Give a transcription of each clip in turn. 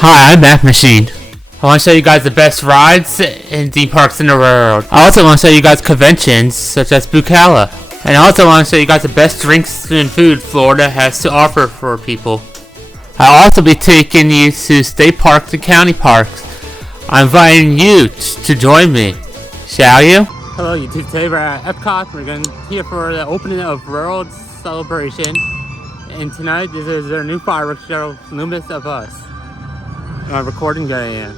Hi, I'm Mac Machine. I want to show you guys the best rides and theme parks in the world. I also want to show you guys conventions such as Bucala. And I also want to show you guys the best drinks and food Florida has to offer for people. I'll also be taking you to state parks and county parks. I'm inviting you to join me. Shall you? Hello YouTube, today we're at Epcot. We're here for the opening of World Celebration. And tonight this is their new fireworks show, Luminous of Us. I'm recording that I am.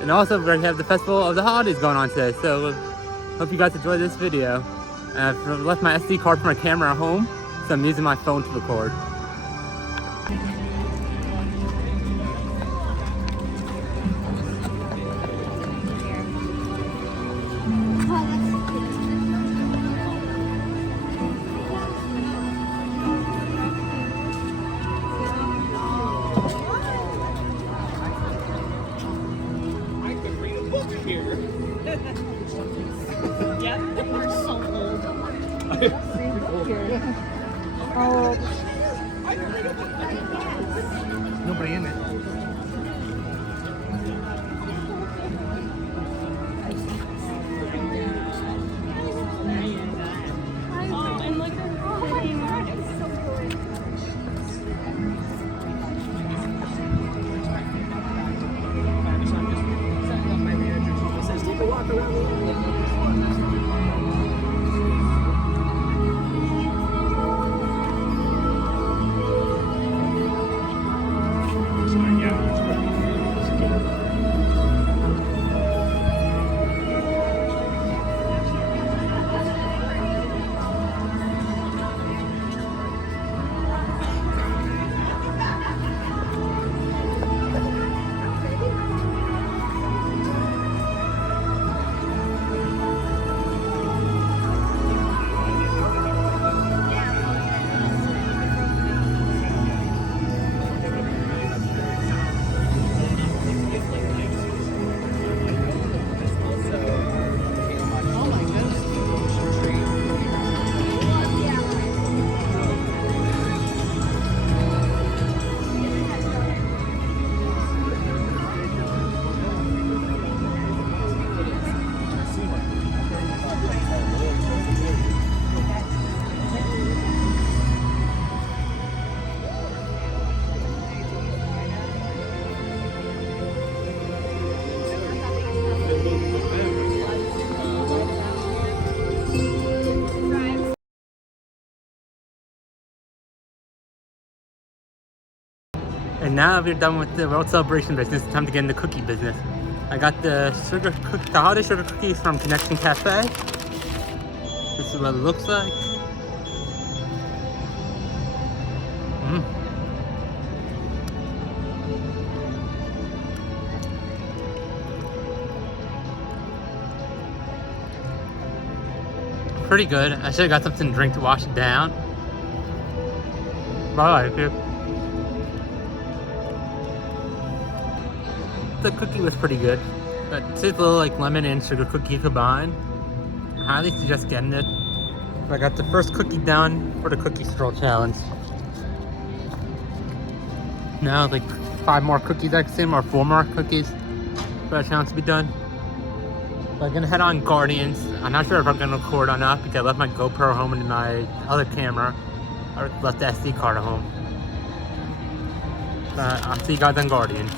And also we're going to have the Festival of the Holidays going on today, so hope you guys enjoy this video. And I've left my SD card for my camera at home, so I'm using my phone to record. Yeah, we're so old. Nobody in it. Oh, and look at take a walk around. And now we're done with the World Celebration business, it's time to get into cookie business. I got the holiday sugar cookies from Connection Cafe. This is what it looks like. Pretty good. I should have got something to drink to wash it down. But I like it. The cookie was pretty good. But it's a little like lemon and sugar cookie combined. I highly suggest getting it. I got the first cookie done for the cookie stroll challenge. Now like 5 more cookies I can or 4 more cookies for that challenge to be done. So I'm gonna head on Guardians. I'm not sure if I'm gonna record or not because I left my GoPro home and my other camera. I left the SD card at home. But I'll see you guys on Guardians.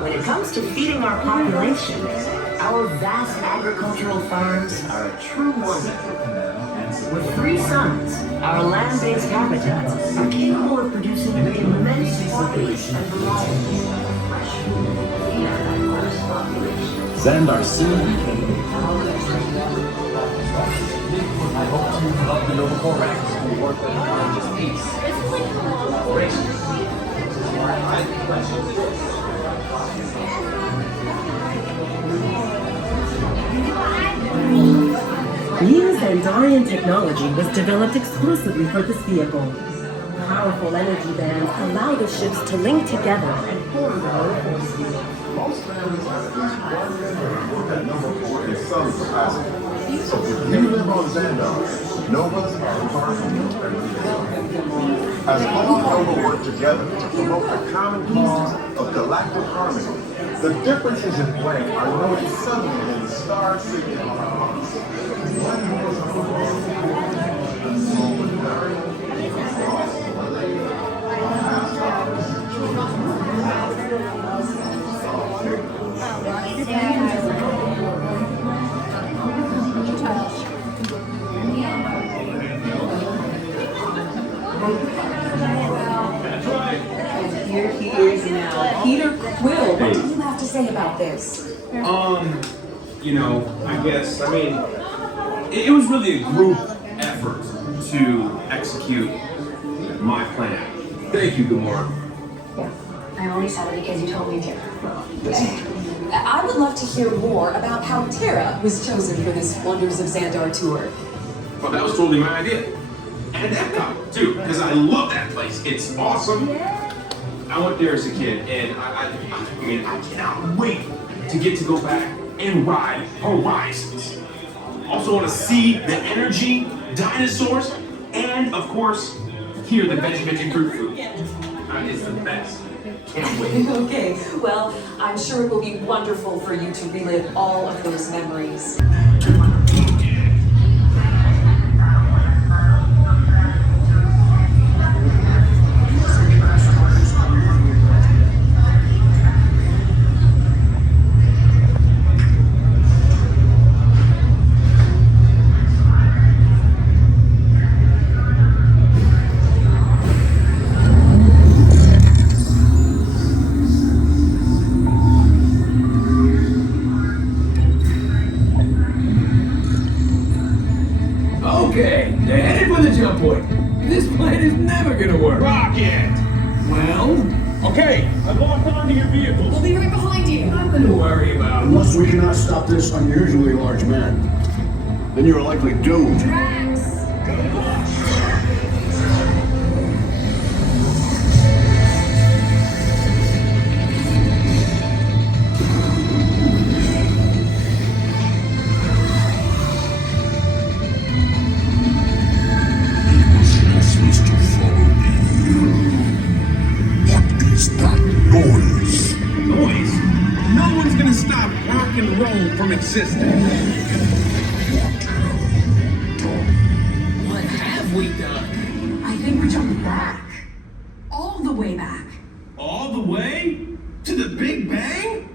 When it comes to feeding our population, our vast agricultural farms are a true wonder. With 3 suns, our land-based habitats are capable of producing an immense population and variety of fresh food. Xandar soon became. I hope to love the Noble Ranks and work with religious peace. New Xandarian technology was developed exclusively for this vehicle. Powerful energy bands allow the ships to link together and form their own forces. Most families have at least one member that number 4 in some capacity. So if you live on Xandar, Novas are far from your every day. As all Nova work together to promote the common cause of galactic harmony, the differences in play are noted suddenly in the star signal of our hearts. Here he is now. Peter Quill, what do you have to say about this? You know, I mean, it was really a group effort to execute my plan. Thank you, Gamora. I only said it because you told me to. I would love to hear more about how Terra was chosen for this Wonders of Xandar tour. Well, that was totally my idea. And Epcot, too, because I love that place. It's awesome. I went there as a kid, and I cannot wait to get to go back and ride Horizons. Also want to see the energy, dinosaurs, and, of course, hear the veggie fruit food. It's the best. Can't wait. Okay, well, I'm sure it will be wonderful for you to relive all of those memories. Okay, they're headed for the jump point. This plan is never gonna work. Rocket! Well, Okay, I've locked onto your vehicle. We'll be right behind you. nothing to worry about. Unless we cannot stop this unusually large man, then you are likely doomed. Noise? No one's gonna stop rock and roll from existing. What have we done? I think we jumped back. All the way back. All the way? To the Big Bang?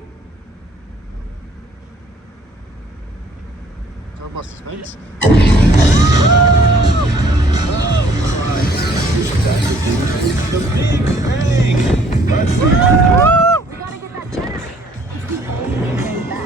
The Big Bang! Let's see. We gotta get that generator. It's the only way back.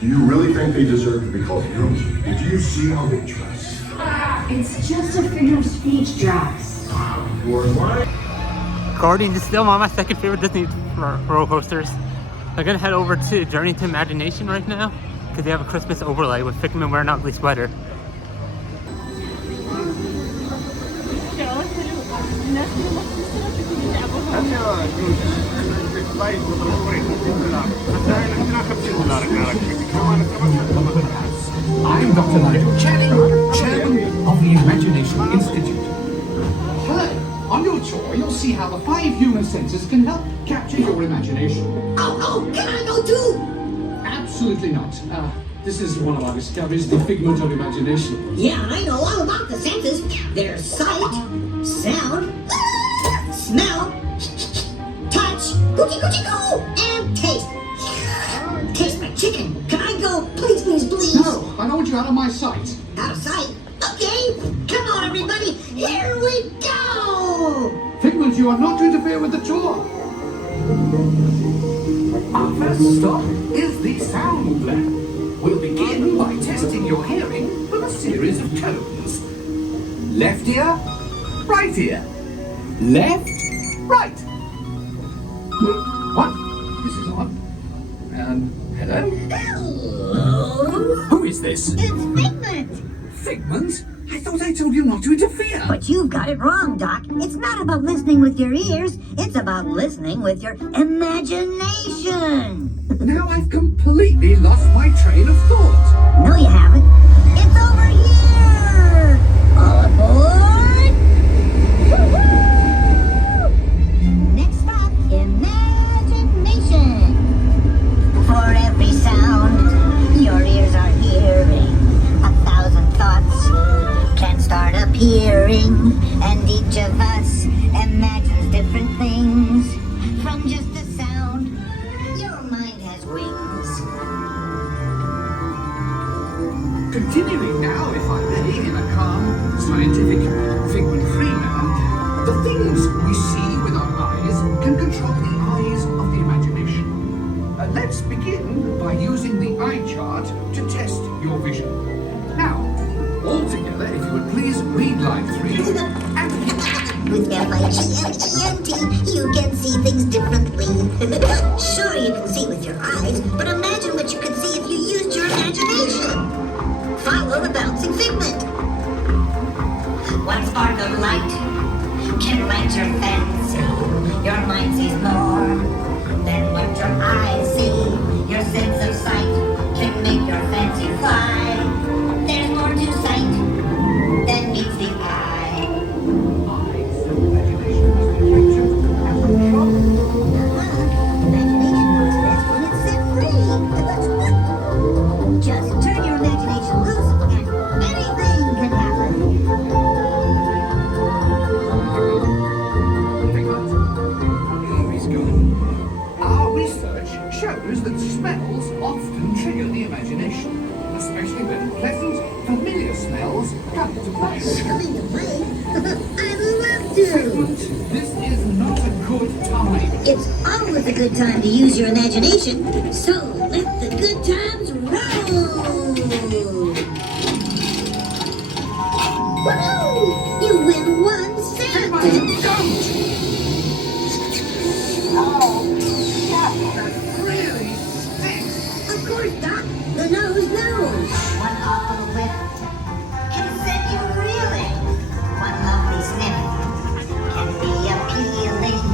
Do you really think they deserve to be called heroes? Did you see how they dress? It's just a figure of speech, Drax. You're lying. Guardians is still one of my second favorite Disney roller coasters. I'm gonna head over to Journey to Imagination right now because they have a Christmas overlay with Figment wearing an ugly sweater. I'm Dr. Nigel Channing, Chairman of the Imagination Institute. Hello. On your tour, you'll see how the 5 human senses can help capture your imagination. Oh, can I go too? Absolutely not. This is one of our discoveries, the figment of imagination. Yeah, I know all about the senses. There's sight, sound, smell, touch, coochie coochie coo, and taste. Taste my chicken. Can I go, please, please, please? No, I don't want you out of my sight. Out of sight? Okay, come on everybody, here we go! Figment, you are not to interfere with the tour. Our first stop is the sound lab. We'll begin by testing your hearing with a series of tones. Left ear, right ear. Left, right. Wait, what? This is on. And hello? Hello? Who is this? It's Figment! Figment? I thought I told you not to interfere. But you've got it wrong, Doc. It's not about listening with your ears. It's about listening with your imagination. Now I've completely lost my train of thought. No, you haven't. It's over here! All aboard! Woo-hoo! Next stop, imagination. For every sound your ears are hearing, 1,000 thoughts can start appearing, and each of us imagines different things. From just a sound, your mind has wings. Continuing now, if I may, in a calm, scientific, figment-free manner, the things we see with our eyes can control the eyes of the imagination. Let's begin by using the eye chart to test your vision. Now, all together, if you would please read line 3 and With F-I-G-M-E-N-T, you can see things differently. Sure, you can see with your eyes, but imagine what you could see if you used your imagination. Follow the bouncing figment. One spark of light can light your fancy. Your mind sees more than what your eyes see. Your sense of sight can make your fancy fly. There's more to sight than meets the eye. Imagination works best when it's set free. Just turn your imagination loose and anything can happen. Here he's gone. Our research shows that smells often trigger the imagination, especially when pleasant, familiar smells come into play. Coming to play? I'd love to. Figment, this is not a good time. It's always a good time to use your imagination. So let the good times roll. Woohoo! You win 1 cent. Don't! Oh, that really stinks. Of course, Doc. The nose knows. One awful whiff can send you reeling. One lovely sniff can be appealing.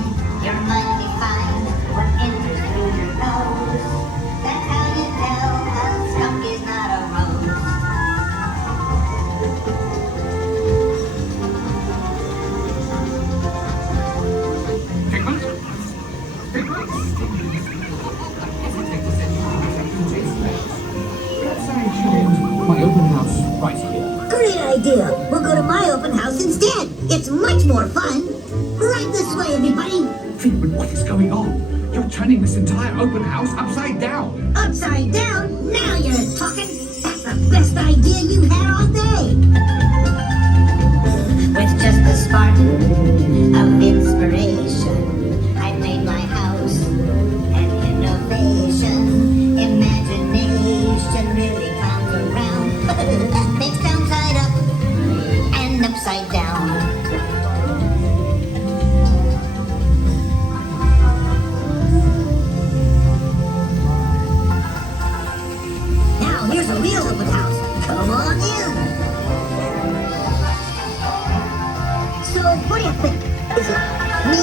Your mind defined what enters through your nose. That's how you tell a skunk is not a rose. Figment? Figment? Hesitate to send you to taste smells. Let's arrange my open house right here. Great idea. We'll go to my open house instead. It's much more fun. Right this way, everybody. Figment, what is going on? You're turning this entire open house upside down. Upside down? Now you're talking. That's the best idea you had all day. With just a spark of inspiration, I made my house an innovation. Imagination Come on in. So, what do you think? Is it me?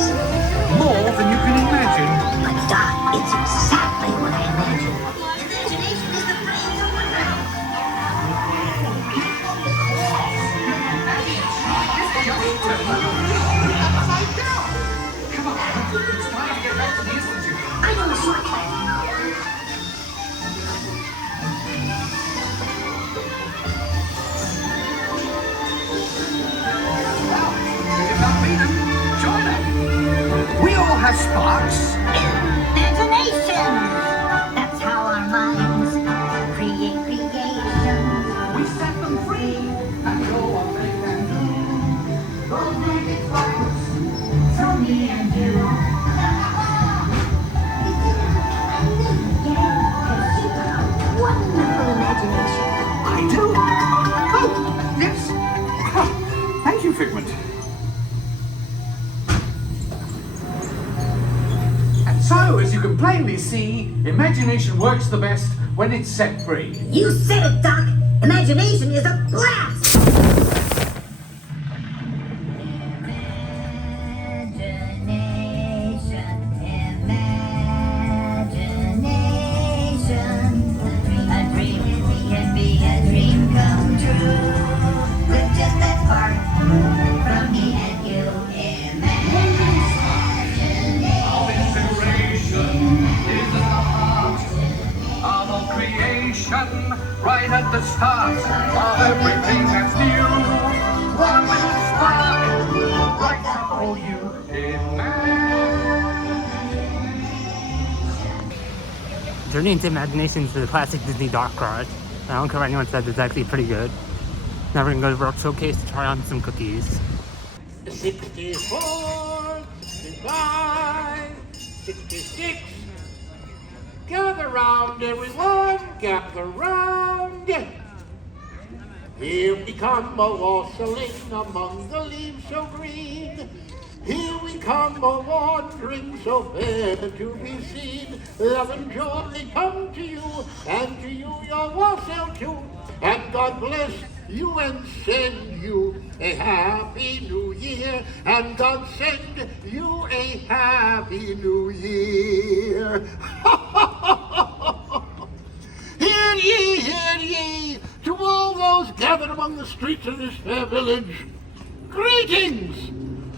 More than you can imagine. But Doc, it's exactly what I imagined. Imagination is the brains of the world. Just turn your brain upside down. Come on, it's time to get back to the Institute. I know a shortcut. If not read them, join them. We all have sparks. Imagination! That's how our minds create creations. We set them free and go on they can do. Those magic sparks from me and you. Wonderful imagination. I do. Oh, yes. Thank you, Figment. And so, as you can plainly see, imagination works the best when it's set free. You said it, Doc. Imagination is a blast. Imagination. A dream can be a dream come true. With just that spark from me and you. Inspiration is at the heart of all creation, right at the start of everything that's new. One little spark lights up all you imagine. Journey into Imagination is the classic Disney dark ride. I don't care what anyone says, it's actually pretty good. Now we're gonna go to Rock Showcase to try on some cookies. 64, 65, 66. Gather round, everyone, gather round. Here we come a-wassailing among the leaves so green. Here we come a-wandering so fair to be seen. Love and joy come to you, and to you your wassail too. And God bless you and send you a happy new year. And God send you a happy new year. Hear ye, to all those gathered among the streets of this fair village. Greetings!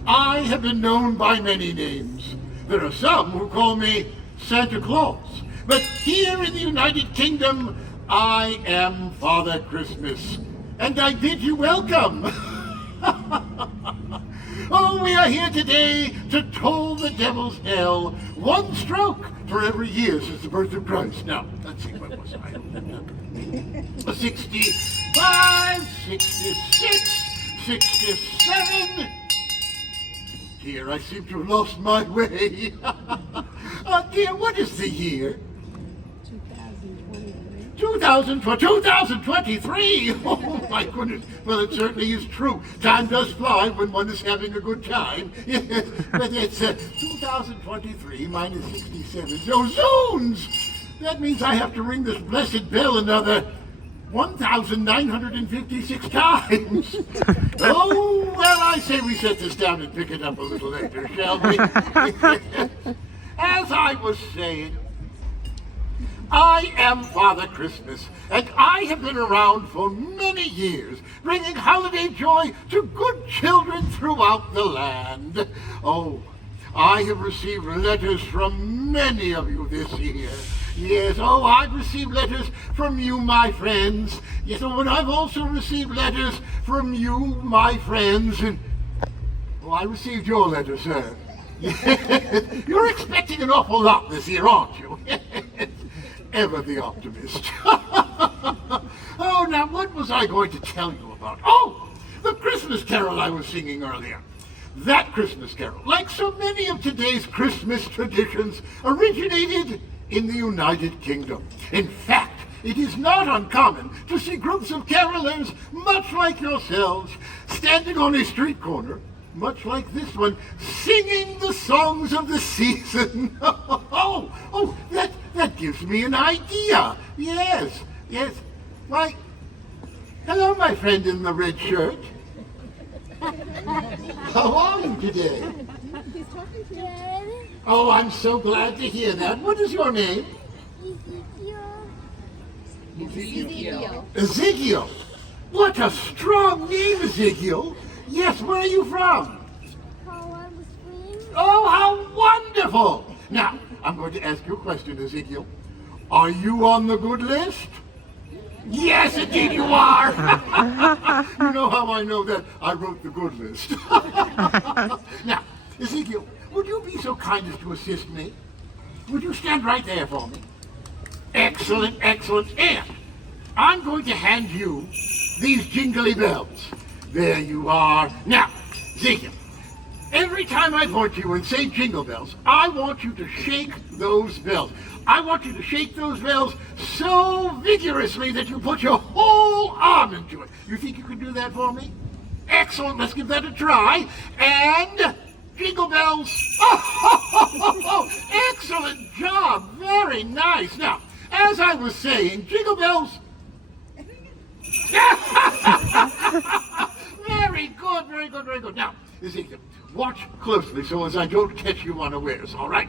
I have been known by many names. There are some who call me Santa Claus. But here in the United Kingdom, I am Father Christmas. And I bid you welcome. Oh, we are here today to toll the devil's hell. One stroke for every year since the birth of Christ. Now, let's see, what was I? 65, 66, 67. Dear, I seem to have lost my way. Dear, what is the year? 2023! Oh my goodness. Well, it certainly is true. Time does fly when one is having a good time. Yes, but it's 2023 minus 67. Oh, zoons! That means I have to ring this blessed bell another 1,956 times. Oh, well, I say we set this down and pick it up a little later, shall we? As I was saying, I am Father Christmas, and I have been around for many years, bringing holiday joy to good children throughout the land. Oh, I have received letters from many of you this year. Yes, oh, I've received letters from you, my friends. Yes, oh, and I've also received letters from you, my friends. And, oh, I received your letter, sir. Yes, you're expecting an awful lot this year, aren't you? Ever the optimist. Oh, now what was I going to tell you about? Oh, the Christmas carol I was singing earlier. That Christmas carol, like so many of today's Christmas traditions, originated in the United Kingdom. In fact, it is not uncommon to see groups of carolers, much like yourselves, standing on a street corner, much like this one, singing the songs of the season. Oh, that gives me an idea. Yes. Why, Hello, my friend in the red shirt. How are you today? Oh, I'm so glad to hear that. What is your name? Ezekiel. Ezekiel. What a strong name, Ezekiel. Yes, where are you from? Oh, how wonderful. Now, I'm going to ask you a question, Ezekiel. Are you on the good list? Yes, indeed you are. You know how I know that? I wrote the good list. Now, Ezekiel, would you be so kind as to assist me? Would you stand right there for me? Excellent, excellent. And I'm going to hand you these jingly bells. There you are. Now, Ezekiel, every time I point to you and say jingle bells, I want you to shake those bells. I want you to shake those bells so vigorously that you put your whole arm into it. You think you can do that for me? Excellent. Let's give that a try. And jingle bells. Oh, excellent job. Very nice. Now, as I was saying, jingle bells. Very good, very good, very good. Now, Ezekiel, watch closely so as I don't catch you unawares, all right?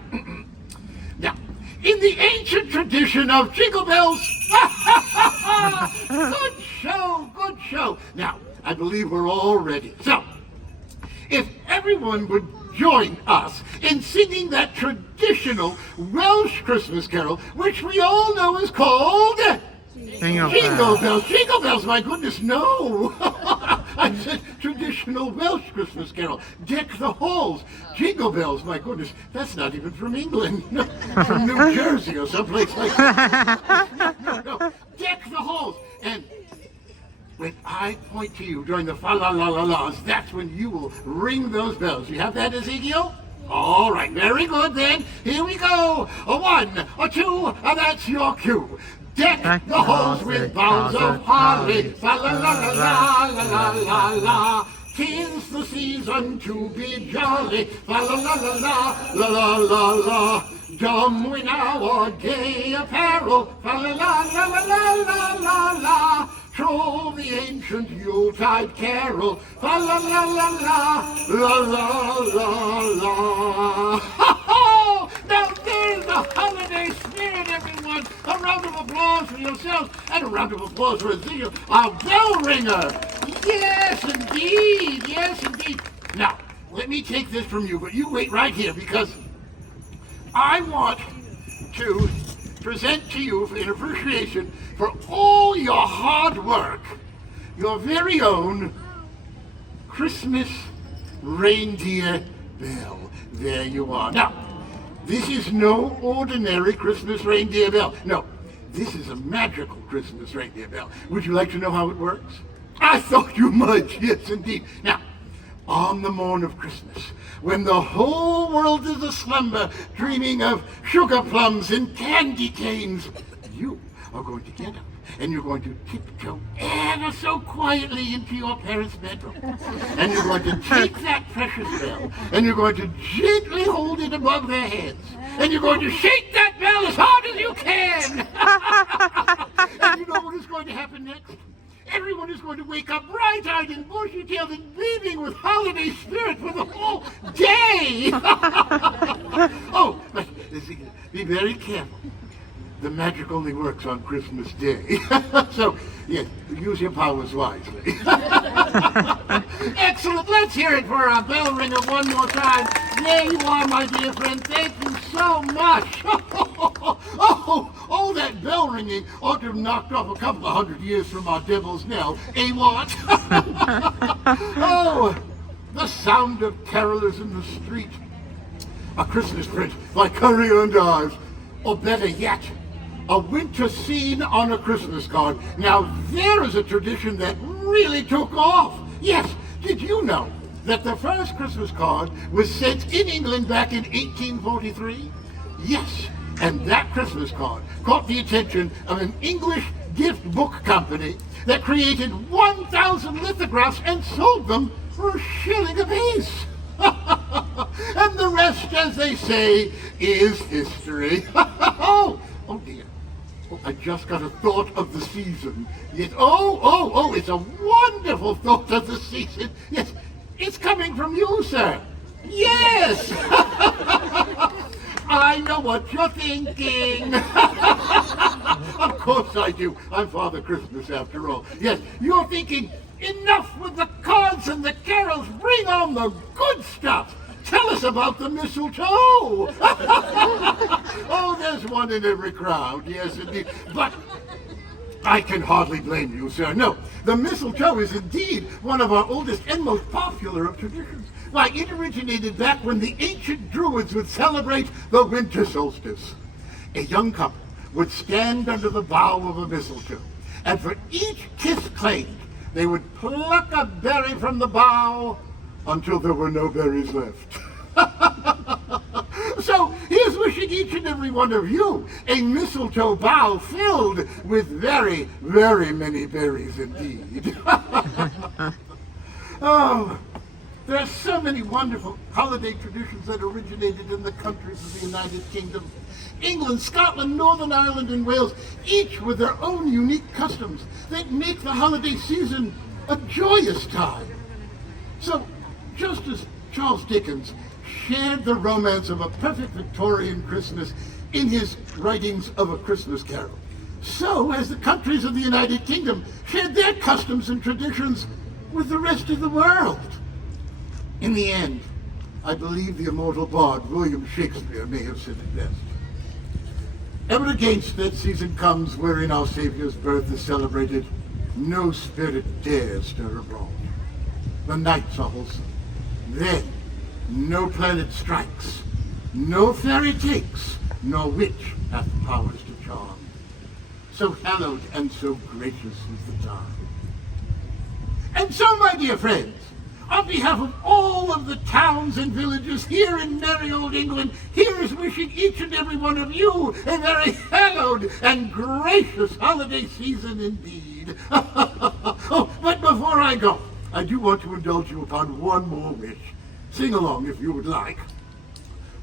Now, in the ancient tradition of jingle bells, good show, good show. Now, I believe we're all ready. So, if everyone would join us in singing that traditional Welsh Christmas carol, which we all know is called... Jingle bells, jingle bells, my goodness, no! I said traditional Welsh Christmas carol. Deck the halls. Jingle bells, my goodness, that's not even from England. From New Jersey or someplace like that. No. Deck the halls. And when I point to you during the fa-la-la-la-las, that's when you will ring those bells. You have that, Ezekiel? All right, very good then. Here we go. A 1, a 2, and that's your cue. Deck the halls with boughs of holly, fa-la-la-la-la-la-la-la-la. 'Tis the season to be jolly, fa-la-la-la-la-la-la-la-la. Don we now our gay apparel, fa-la-la-la-la-la-la-la. Troll the ancient Yuletide carol, fa-la-la-la-la-la-la-la. Now there's the holiday spirit, everyone. A round of applause for yourselves and a round of applause for Ezekiel, our bell ringer. Yes, indeed. Yes, indeed. Now, let me take this from you, but you wait right here because I want to present to you in appreciation for all your hard work, your very own Christmas reindeer bell. There you are. Now, this is no ordinary Christmas reindeer bell. No, this is a magical Christmas reindeer bell. Would you like to know how it works? I thought you might, yes indeed. Now, on the morn of Christmas, when the whole world is aslumber, dreaming of sugar plums and candy canes, you are going to get up and you're going to tiptoe ever so quietly into your parents' bedroom. And you're going to take that precious bell and you're going to gently hold it above their heads. And you're going to shake that bell as hard as you can. And you know what is going to happen next? Everyone is going to wake up bright-eyed and bushy-tailed and beaming with holiday spirit for the whole day. Oh, but be very careful. The magic only works on Christmas Day. So, yes, use your powers wisely. Excellent. Let's hear it for our bell ringer one more time. There you are, my dear friend. Thank you so much. Oh, that bell ringing ought to have knocked off a couple of 100 years from our devil's knell. Eh, what? Oh, the sound of carolers in the street. A Christmas print by Currier and Ives. Or better yet, a winter scene on a Christmas card. Now, there is a tradition that really took off. Yes, did you know that the first Christmas card was sent in England back in 1843? Yes, and that Christmas card caught the attention of an English gift book company that created 1,000 lithographs and sold them for $1 apiece. And the rest, as they say, is history. Oh dear. Oh, I just got a thought of the season. Yes. Oh, it's a wonderful thought of the season. Yes, it's coming from you, sir. Yes! I know what you're thinking. Of course I do. I'm Father Christmas after all. Yes, you're thinking, enough with the cards and the carols. Bring on the good stuff. Tell us about the mistletoe. Oh, there's one in every crowd. Yes, indeed. But I can hardly blame you, sir. No, the mistletoe is indeed one of our oldest and most popular of traditions. Why, it originated back when the ancient Druids would celebrate the winter solstice. A young couple would stand under the bough of a mistletoe, and for each kiss claimed, they would pluck a berry from the bough until there were no berries left. So here's wishing each and every one of you a mistletoe bough filled with very, very many berries indeed. Oh, there are so many wonderful holiday traditions that originated in the countries of the United Kingdom. England, Scotland, Northern Ireland, and Wales, each with their own unique customs that make the holiday season a joyous time. So, just as Charles Dickens shared the romance of a perfect Victorian Christmas in his writings of A Christmas Carol, so has the countries of the United Kingdom shared their customs and traditions with the rest of the world. In the end, I believe the immortal bard William Shakespeare may have said it best. Ever against that season comes wherein our Saviour's birth is celebrated, no spirit dares stir abroad. The nights are wholesome. Then no planet strikes, no fairy takes, nor witch hath powers to charm. So hallowed and so gracious is the time. And so, my dear friends, on behalf of all of the towns and villages here in merry old England, here is wishing each and every one of you a very hallowed and gracious holiday season indeed. Oh, but before I go, I do want to indulge you upon one more wish. Sing along if you would like.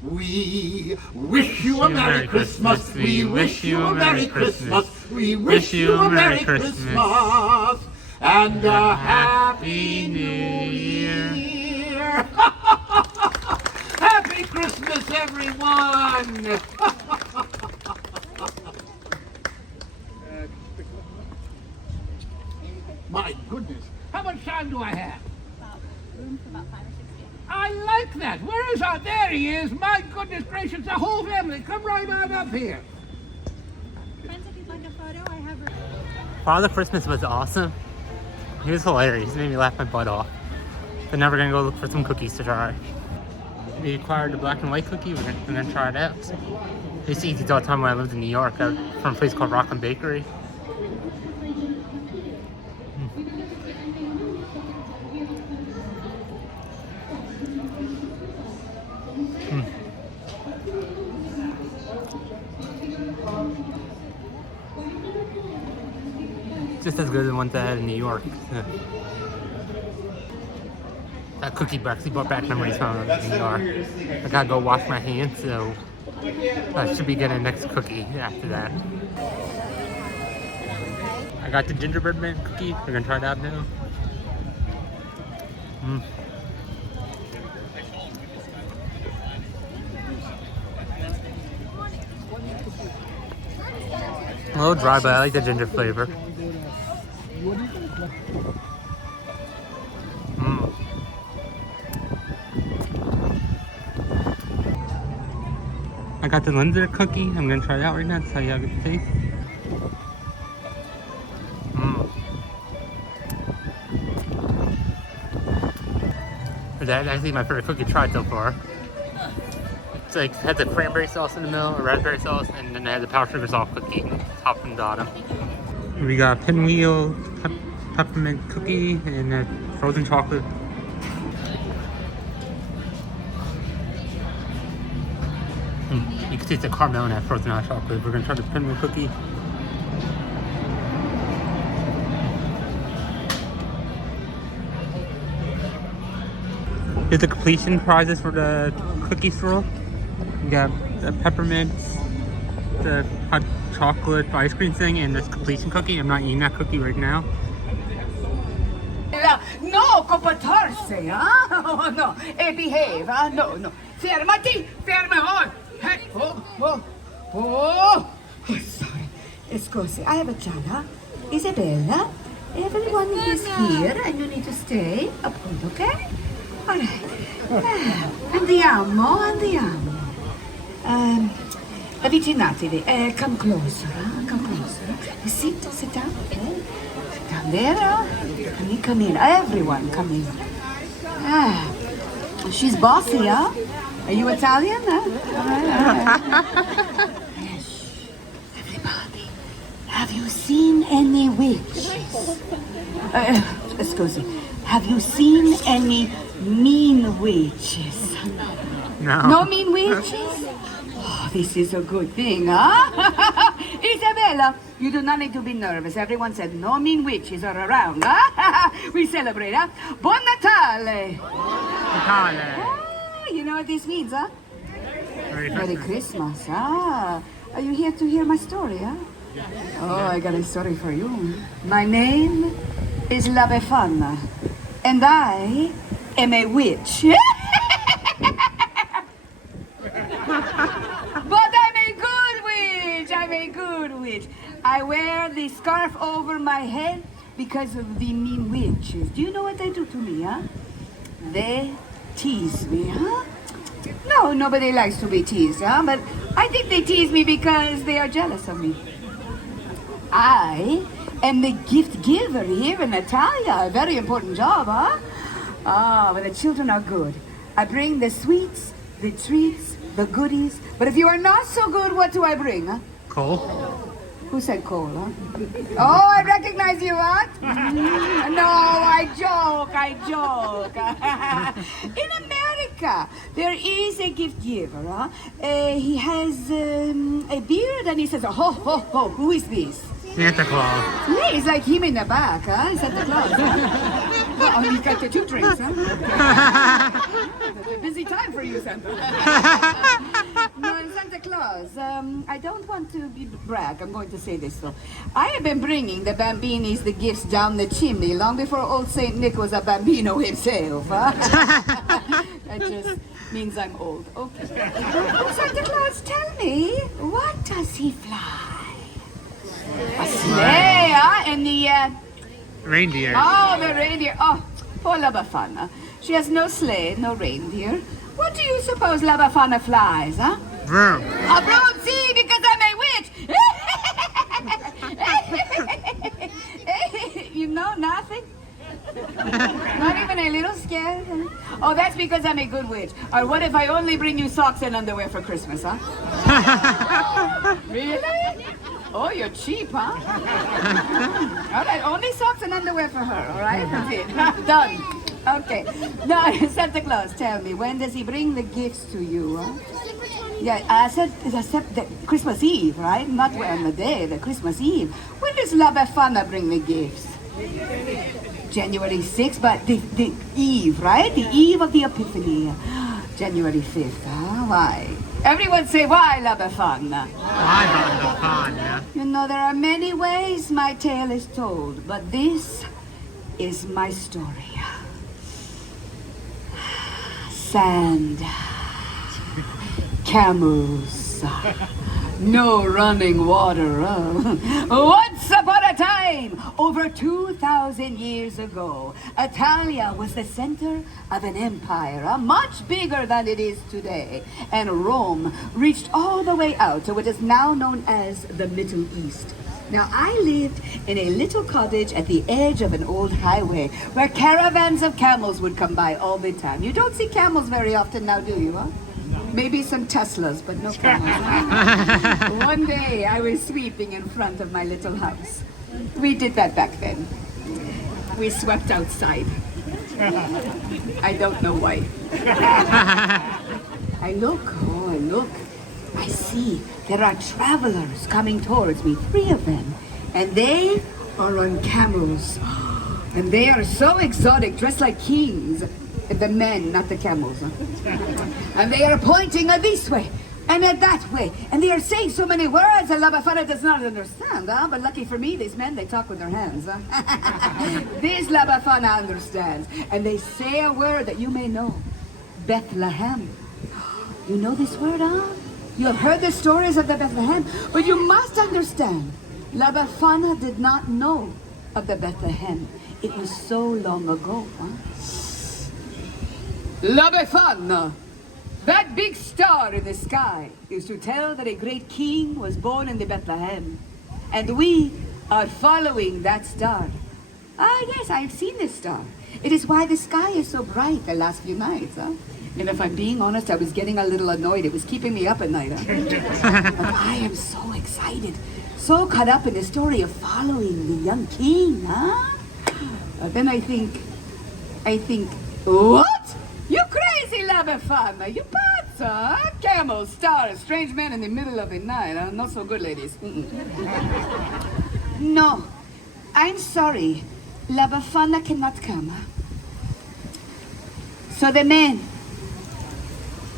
We wish you a Merry Christmas. We wish you a Merry Christmas. We wish you a Merry Christmas. And a Happy New Year. Happy Christmas, everyone. My goodness. How much time do I have? About 5 or 6 days. I like that. Where is our? There he is. My goodness gracious, the whole family. Come right on up here. Friends, if you'd like a photo, I have. Father Christmas was awesome. He was hilarious. He made me laugh my butt off. But now we're gonna go look for some cookies to try. We acquired the black and white cookie. We're gonna try it out. I used to eat these all the time when I lived in New York, from a place called Rockland Bakery. Just as good as the ones I had in New York. Yeah. That cookie actually brought back memories from New York. I gotta go wash my hands, so I should be getting the next cookie after that. I got the Gingerbread Man Cookie. We're gonna try it out now. A little dry, but I like the ginger flavor. I got the Linzer Cookie. I'm gonna try it out right now to tell you how it tastes. That's actually my favorite cookie tried so far. It's like, it has a cranberry sauce in the middle, a raspberry sauce, and then it has a powdered sugar salt cookie, top and bottom. We got Pinwheel, Peppermint Cookie, and a frozen chocolate. You can taste the caramel in that frozen hot chocolate. We're gonna try the Pinwheel cookie. Here's the completion prizes for the cookie stroll. We got the peppermint, the chocolate ice cream thing and this completion cookie. I'm not eating that cookie right now. No, comportarsi, huh? Oh, no, behave, huh? No, no. Fermati, fermo. Hey, oh, sorry. Scusi, I have a Gianna, Isabella. Everyone is here and you need to stay. Appunto, okay? All right. Andiamo. Avvicinatevi. Come closer, huh? Come closer. Sit down, okay? Sit down there, huh? Come in. Everyone, come in. She's bossy, huh? Are you Italian, huh? All right. Everybody, have you seen any witches? Excuse me. Have you seen any mean witches? No. No mean witches? Oh, this is a good thing, huh? Isabella, you do not need to be nervous. Everyone said no mean witches are around, huh? We celebrate, huh? Buon Natale! Natale. Ah, you know what this means, huh? Merry Christmas, ah. Are you here to hear my story, huh? Oh, I got a story for you. My name is La Befana, and I am a witch. But I'm a good witch. I wear the scarf over my head because of the mean witches. Do you know what they do to me, huh? They tease me, huh? No, nobody likes to be teased, huh? But I think they tease me because they are jealous of me. I am the gift giver here in Italia. A very important job, huh? Ah, but the children are good. I bring the sweets, the treats, the goodies. But if you are not so good, what do I bring, huh? Coal. Who said coal, huh? Oh, I recognize you, what? No, I joke. In America, there is a gift giver, huh? He has a beard and he says, ho, ho, ho, who is this? Santa Claus. Yeah, it's like him in the back, huh? Santa Claus. Huh? Oh, he's got the 2 drinks, huh? Okay. Busy time for you, Santa. No, Santa Claus, I don't want to brag. I'm going to say this, though. I have been bringing the Bambinis the gifts down the chimney long before old St. Nick was a Bambino himself, huh? That just means I'm old. Okay. Santa Claus, tell me, what does he fly? A sleigh, huh? And the, Reindeer. Oh, the reindeer. Oh, poor La Befana. She has no sleigh, no reindeer. What do you suppose La Befana flies, huh? Broom. A broom, see, because I'm a witch. You know nothing? Not even a little scared? Oh, that's because I'm a good witch. Or what if I only bring you socks and underwear for Christmas, huh? Really? Oh, you're cheap, huh? All right, only socks and underwear for her, all right? That's it. Done. Okay. Now, Santa Claus, tell me, when does he bring the gifts to you, huh? Yeah, I said the Christmas Eve, right? Not on the day, the Christmas Eve. When does La Befana bring the gifts? January 6th, but the eve, right? The eve of the Epiphany. January 5th, huh? Why? Everyone say, why, La Befana? Why, La Befana? You know, there are many ways my tale is told, but this is my story. Sand, camels, no running water. Once upon a time, over 2,000 years ago, Italia was the center of an empire, much bigger than it is today. And Rome reached all the way out to what is now known as the Middle East. Now, I lived in a little cottage at the edge of an old highway where caravans of camels would come by all the time. You don't see camels very often now, do you, huh? Maybe some Teslas, but no camels. One day, I was sweeping in front of my little house. We did that back then. We swept outside. I don't know why. I look. I see there are travelers coming towards me, 3 of them. And they are on camels. And they are so exotic, dressed like kings. The men, not the camels. Huh? And they are pointing this way And that way. And they are saying so many words that La Befana does not understand, huh? But lucky for me, these men, they talk with their hands, huh? This La Befana understands. And they say a word that you may know. Bethlehem. You know this word, huh? You have heard the stories of the Bethlehem. But you must understand, La Befana did not know of the Bethlehem. It was so long ago, huh? La Befana. That big star in the sky is to tell that a great king was born in the Bethlehem. And we are following that star. Ah, yes, I've seen this star. It is why the sky is so bright the last few nights, huh? And if I'm being honest, I was getting a little annoyed. It was keeping me up at night, huh? But I am so excited, so caught up in the story of following the young king, huh? But then I think, what? You crazy La Befana, you pats, huh? Camel, star, a strange man in the middle of the night, huh? Not so good, ladies. No, I'm sorry. La Befana cannot come. So the men,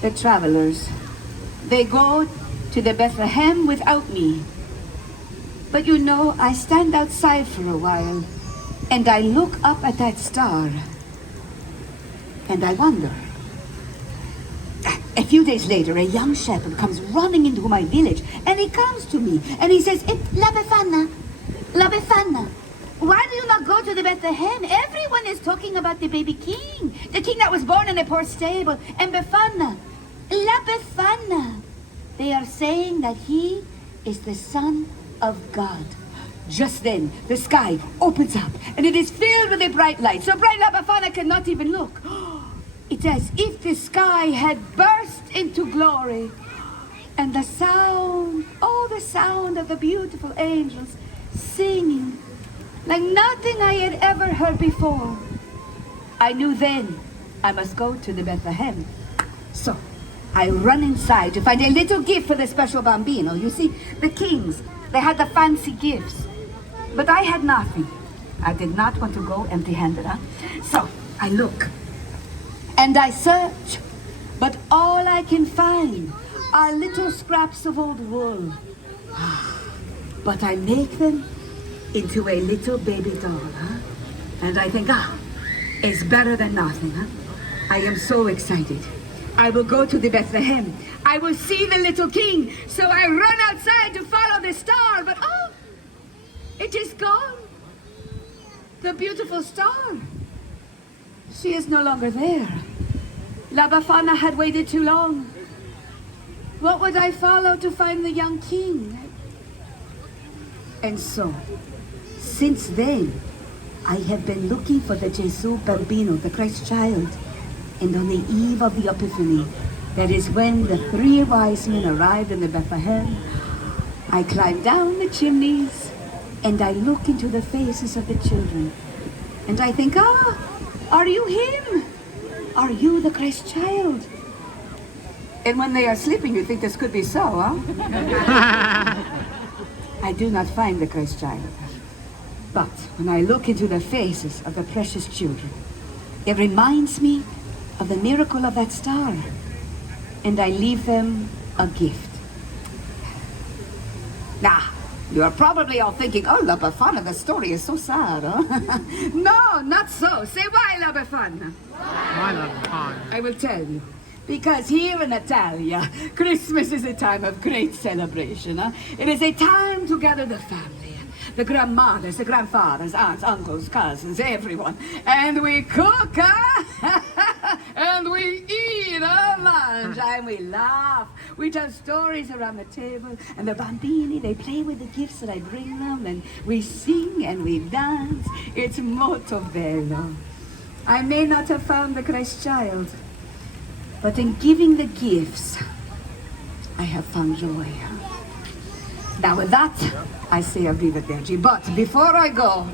the travelers, they go to the Bethlehem without me. But you know, I stand outside for a while, and I look up at that star. And I wonder. A few days later, a young shepherd comes running into my village, and he comes to me, and he says, La Befana, why do you not go to the Bethlehem? Everyone is talking about the baby king, the king that was born in a poor stable, and Befana, La Befana. They are saying that he is the Son of God. Just then, the sky opens up, and it is filled with a bright light, so bright La Befana cannot even look. It's as if the sky had burst into glory, and the sound, the sound of the beautiful angels singing like nothing I had ever heard before. I knew then I must go to the Bethlehem. So I run inside to find a little gift for the special bambino. You see, the kings, they had the fancy gifts. But I had nothing. I did not want to go empty-handed, huh? So I look and I search, but all I can find are little scraps of old wool. But I make them into a little baby doll, huh? And I think, it's better than nothing, huh? I am so excited. I will go to the Bethlehem. I will see the little king. So I run outside to follow the star, but it is gone. The beautiful star. She is no longer there. La Befana had waited too long. What would I follow to find the young king? And so, since then, I have been looking for the Gesù Bambino, the Christ child. And on the eve of the Epiphany, that is when the 3 wise men arrived in the Bethlehem, I climb down the chimneys and I look into the faces of the children. And I think, are you him? Are you the Christ child? And when they are sleeping, you think this could be so, huh? I do not find the Christ child. But when I look into the faces of the precious children, it reminds me of the miracle of that star. And I leave them a gift. Now, you are probably all thinking, La Befana, the story is so sad, huh? No, not so. Say why, La Befana? Why La Befana? I will tell you. Because here in Italia, Christmas is a time of great celebration. Huh? It is a time to gather the family, the grandmothers, the grandfathers, aunts, uncles, cousins, everyone. And we cook, and we eat lunch, and we laugh. We tell stories around the table, and the bambini, they play with the gifts that I bring them, and we sing and we dance. It's molto bello. I may not have found the Christ child, but in giving the gifts, I have found joy. Now with that, I say arrivederci. But before I go,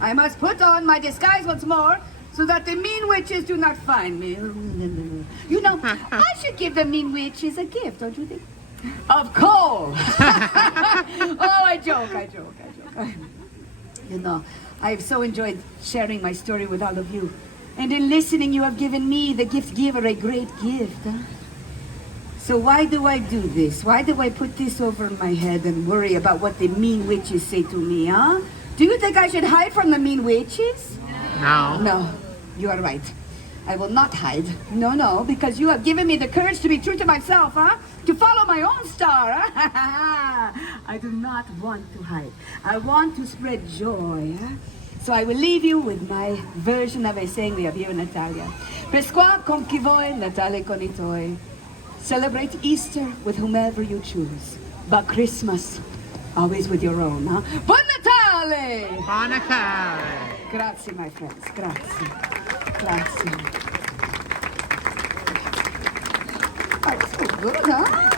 I must put on my disguise once more so that the mean witches do not find me. You know, I should give the mean witches a gift, don't you think? Of coal. I joke. You know, I've so enjoyed sharing my story with all of you. And in listening, you have given me, the gift giver, a great gift. Huh? So why do I do this? Why do I put this over my head and worry about what the mean witches say to me, huh? Do you think I should hide from the mean witches? No. No, you are right. I will not hide. No, because you have given me the courage to be true to myself, huh? To follow my own star, huh? I do not want to hide. I want to spread joy, huh? So I will leave you with my version of a saying we have here in Italia. Presqua con chi voi, Natale con i tuoi. Celebrate Easter with whomever you choose. But Christmas, always with your own, huh? Buon Natale! Buon Natale! Grazie, my friends. Grazie. Grazie. Oh, it's so good, huh?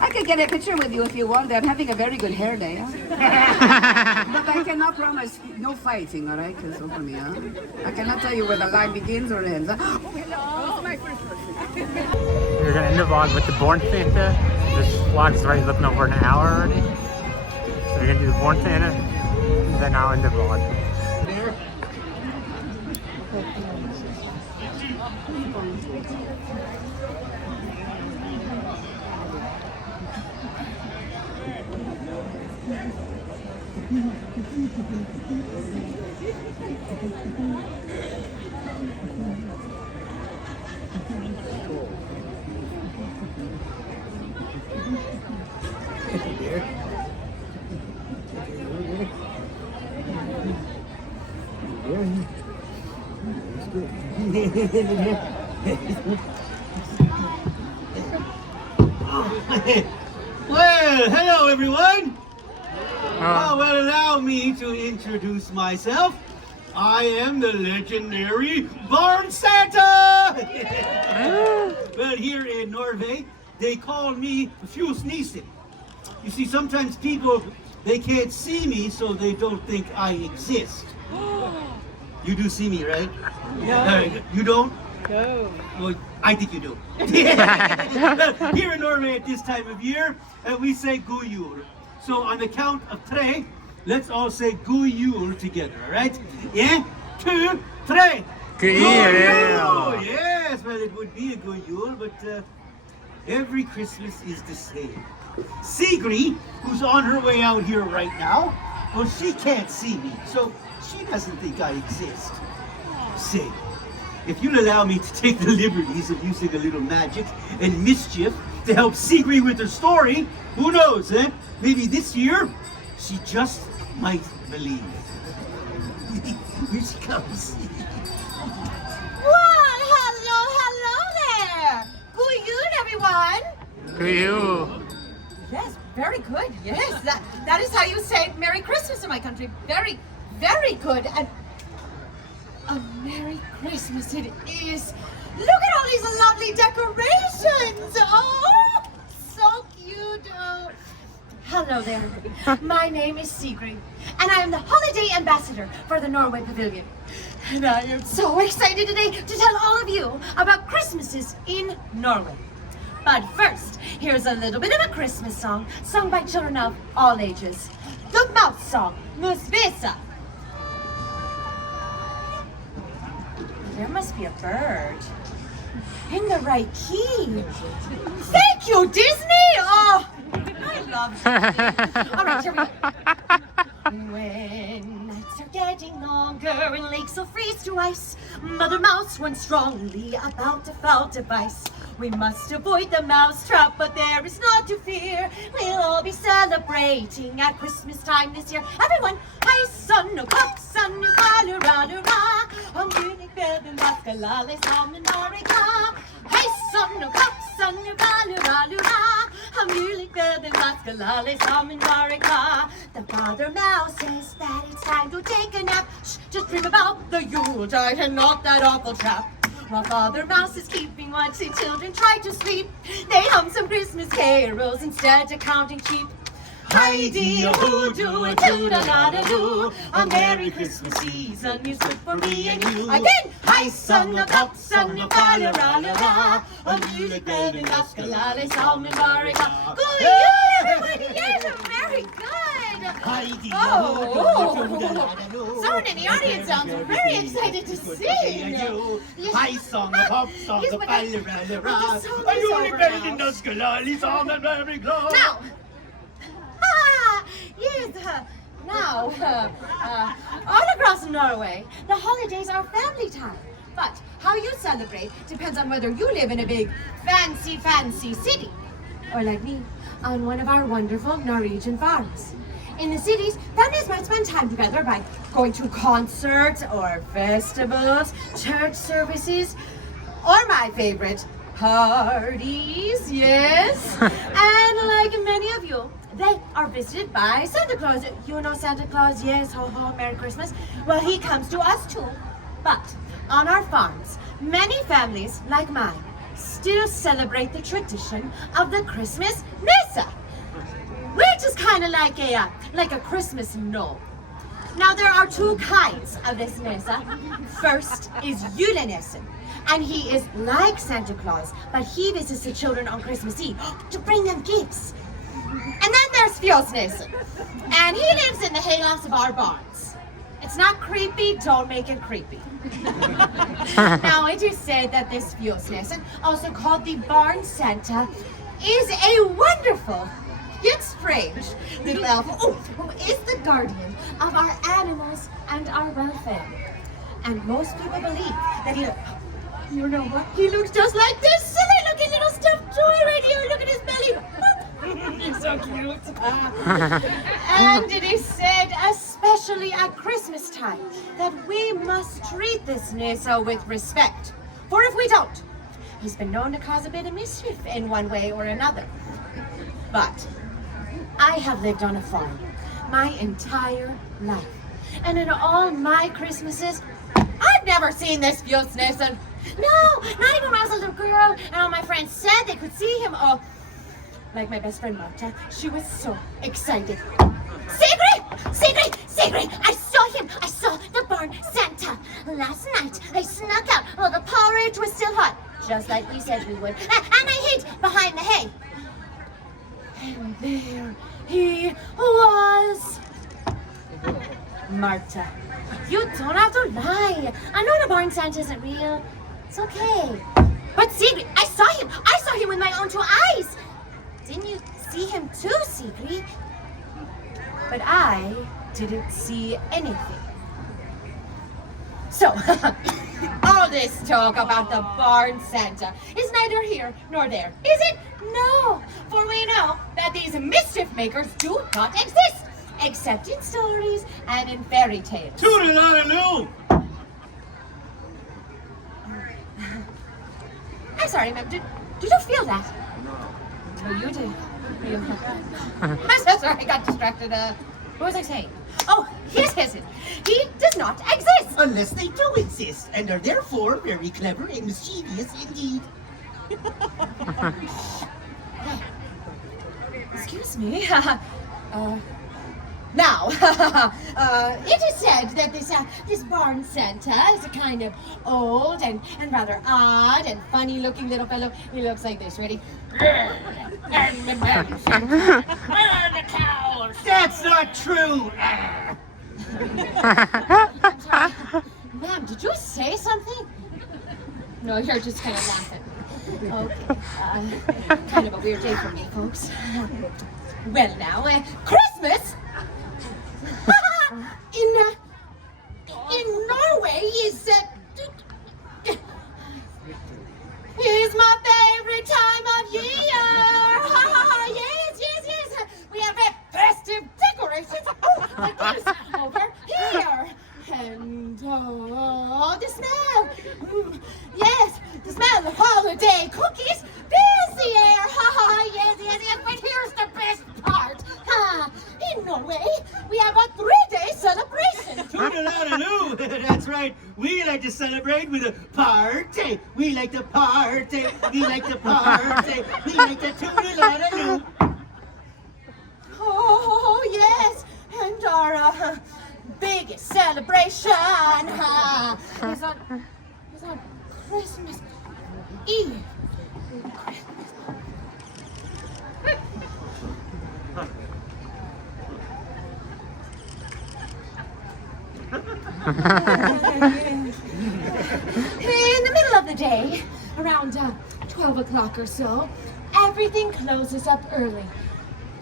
I could get a picture with you if you want. I'm having a very good hair day, huh? But I cannot promise no fighting, all right? Because over me, huh? I cannot tell you where the line begins or ends. Huh? Oh, hello. This is my first person. We're gonna end the vlog with the Born Santa. This vlog's already looking over an hour already. So we're gonna do the Born Santa, and then I'll end the vlog. Well, hello everyone. Well, allow me to introduce myself. I am the legendary Barn Santa. Well, here in Norway, they call me Fjusnissen. You see, sometimes people, they can't see me, so they don't think I exist. You do see me, right? No. You don't? No. Well, I think you do. Here in Norway at this time of year, we say God Jul. So on the count of 3, let's all say God Jul together, all right? 1, 2, 3. God Jul! Yes, well, it would be a God Jul, but every Christmas is the same. Sigrid, who's on her way out here right now, well, she can't see me, so she doesn't think I exist. Say, if you'll allow me to take the liberties of using a little magic and mischief to help Sigrid with her story, who knows, eh? Maybe this year, she just might believe. Here she comes. Well, hello there! Good evening, everyone! To you. Yes, very good. Yes, that is how you say Merry Christmas in my country. Very, very good. And a Merry Christmas it is. Look at all these lovely decorations. Oh, so cute. Oh. Hello there. My name is Sigrid, and I am the holiday ambassador for the Norway Pavilion. And I am so excited today to tell all of you about Christmases in Norway. But first, here's a little bit of a Christmas song sung by children of all ages. The mouse song, Musvesa. There must be a bird. In the right key. Thank you, Disney! Oh, I love Disney. All right, here we go. When nights are getting longer and lakes will freeze to ice, Mother Mouse warns strongly about a foul device. We must avoid the mouse trap, but there is not to fear. We'll all be celebrating at Christmas time this year. Everyone, hej son och kocksan, nu baluralura. Om julikvällen vaskalale som en marika. Hej son och kocksan, nu baluralura. Om julikvällen vaskalale som en marika. The father mouse says that it's time to take a nap. Shh, just dream about the Yuletide and not that awful trap. While Father Mouse is keeping watch, the children try to sleep. They hum some Christmas carols instead of counting sheep. Hi-dee-a-hoo-doo, a toodle-la-da-doo. A Merry Christmas season is good for me and you. Again! Hi, son of up, son of fa-la-ra-la-ra. A julikvällen vaskalale som en marika. Good evening, everybody! Yes, very good! Oh, so Everyone in the audience sounds very excited to sing. High song, a pop song, Yes, a but bally rally but the rock. song Are is you any over better now. than the Skalali song that Mary Claus? Now, yes, now, all across Norway, the holidays are family time. But how you celebrate depends on whether you live in a big, fancy city, or like me, on one of our wonderful Norwegian farms. In the cities, families might spend time together by going to concerts or festivals, church services, or my favorite, parties, yes. And like many of you, they are visited by Santa Claus. You know Santa Claus, yes, ho ho, Merry Christmas. Well, he comes to us too. But on our farms, many families, like mine, still celebrate the tradition of the Christmas Mesa, which is kind of like a Christmas gnome. Now, there are two kinds of this Mesa. First is Julenissen, and he is like Santa Claus, but he visits the children on Christmas Eve to bring them gifts. And then there's Fjolsnissen, and he lives in the haylofts of our barns. It's not creepy, don't make it creepy. Now, it is said that this Fjolsnissen, also called the Barn Santa, is a wonderful, yet strange little elf who is the guardian of our animals and our welfare. And most people believe that you know what? He looks just like this silly looking little stuffed toy right here. Look at his belly. He's so cute. And it is said, especially at Christmas time, that we must treat this Nisa with respect. For if we don't, he's been known to cause a bit of mischief in one way or another. But I have lived on a farm my entire life. And in all my Christmases, I've never seen this Fjolsnissen. No, not even when I was a little girl and all my friends said they could see him. Oh, like my best friend Marta, she was so excited. Sigrid! I saw him! I saw the Barn Santa! Last night, I snuck out while the porridge was still hot, just like we said we would, and I hid behind the hay. And there he was! Marta, you don't have to lie. I know the Barn Santa isn't real. It's okay. But Sigrid, I saw him with my own two eyes! Didn't you see him too, Sigrid? But I didn't see anything. So, all this talk about the Barn Santa is neither here nor there, is it? No, for we know that these mischief makers do not exist, except in stories and in fairy tales. Toodaloo! I'm sorry, ma'am. Did you feel that? Oh, you did. I'm so sorry, I got distracted. What was I saying? Oh, he does not exist! Unless they do exist, and are therefore very clever and mischievous indeed. Excuse me. Now, it is said that this Barn Santa is a kind of old and rather odd and funny-looking little fellow. He looks like this. Ready? And the Barn Santa. Where are the cows? That's not true! I'm sorry. Ma'am, did you say something? No, you're just kind of laughing. Okay. Kind of a weird day for me, folks. Well, now, Christmas in Norway is my favorite time of year. Yes. We have festive decorations. Oh, like this over here. And the smell. Yes, the smell of holiday cookies fills the air. Yes. But here's the best part. In Norway, we have a 3-day celebration. Toodaloo! That's right. We like to celebrate with a party. We like to party. We like to party. We like to toodaloo. Oh, yes. And our biggest celebration is on Christmas Eve. In the middle of the day, around 12 o'clock or so, everything closes up early.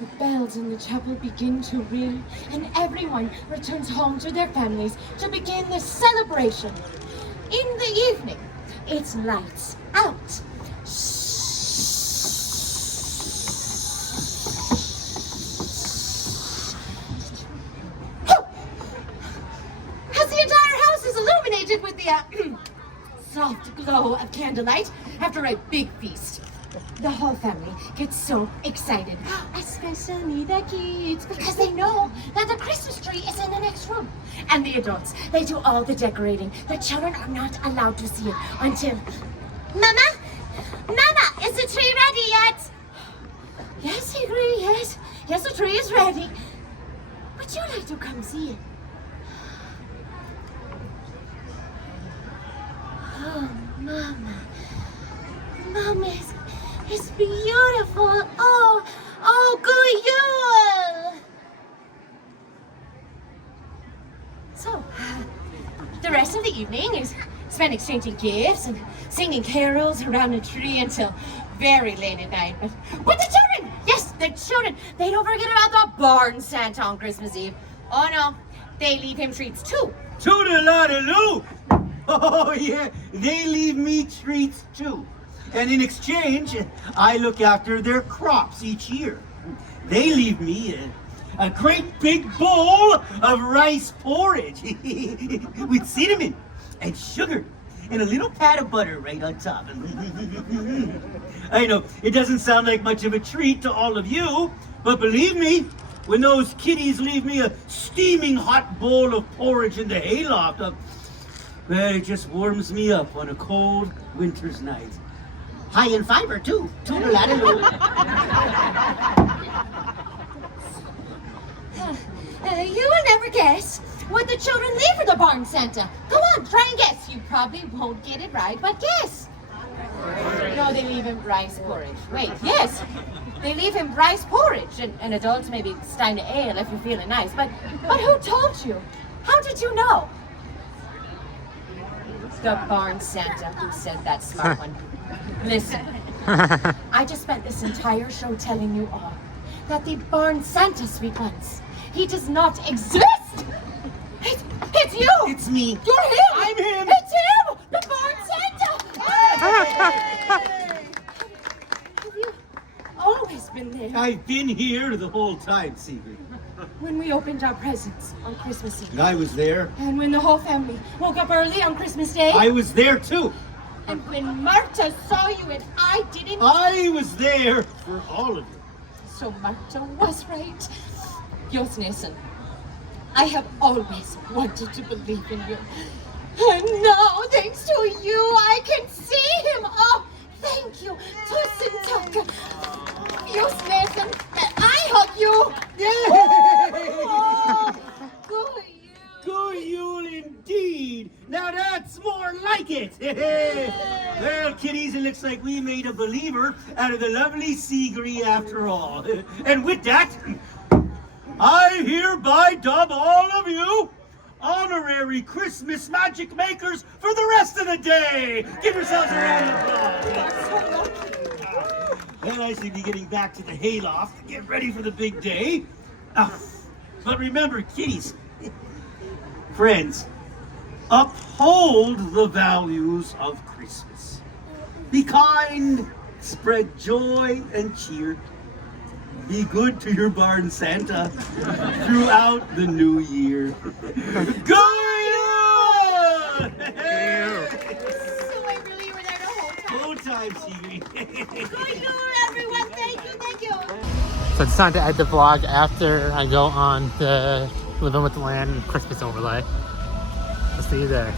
The bells in the chapel begin to ring, and everyone returns home to their families to begin the celebration. In the evening, it's lights out. As the entire house is illuminated with the soft glow of candlelight after a big feast. The whole family gets so excited, especially the kids, because they know that the Christmas tree is in the next room. And the adults, they do all the decorating. The children are not allowed to see it until... Mama? Mama, is the tree ready yet? Yes, Hickory, yes. Yes, the tree is ready. Would you like to come see it? Oh, Mama. Mama, it's beautiful. Oh, good Yule. So, the rest of the evening is spent exchanging gifts and singing carols around the tree until very late at night. But the children, yes, the children, they don't forget about the barn Santa on Christmas Eve. Oh no, they leave him treats too. Toodaloo! Oh yeah, they leave me treats too. And in exchange, I look after their crops each year. They leave me a great big bowl of rice porridge with cinnamon and sugar and a little pat of butter right on top. I know, it doesn't sound like much of a treat to all of you, but believe me, when those kiddies leave me a steaming hot bowl of porridge in the hayloft, well, it just warms me up on a cold winter's night. High in fiber, too. Toodaloo. You will never guess what the children leave for the barn Santa. Go on, try and guess. You probably won't get it right, but guess. No, they leave him rice porridge. Wait, yes. They leave him rice porridge. And adults maybe stein of ale if you're feeling nice. But who told you? How did you know? The barn Santa who said that, smart one. Listen, I just spent this entire show telling you all that the barn Santa, sweet ones, he does not exist! It's you! It's me. You're him! I'm him! It's him! The barn Santa! Have you always been there? I've been here the whole time, Sigrid. When we opened our presents on Christmas Eve. I was there. And when the whole family woke up early on Christmas Day. I was there too. And when Marta saw you and I didn't. I was there for all of you. So Marta was right. Josnessen, I have always wanted to believe in you. And now, thanks to you, I can see him. Oh, thank you. Tusen tack. Josnessen, I hug you. Oh, good Yule. Good Yule indeed. Now that's more like it. Well, kiddies, it looks like we made a believer out of the lovely Sigrid after all. And with that, I hereby dub all of you honorary Christmas magic makers for the rest of the day. Give yourselves a round of applause. Well, I should be getting back to the hayloft to get ready for the big day. But remember, kiddies, friends, uphold the values of Christmas. Be kind, spread joy and cheer. Be good to your barn Santa throughout the new year. Go Yule! So I really were there the whole time. Sigrid. Good Yule, everyone. Thank you. So I decided to add the vlog after I go on the Living with the Land Christmas overlay. I'll see you there.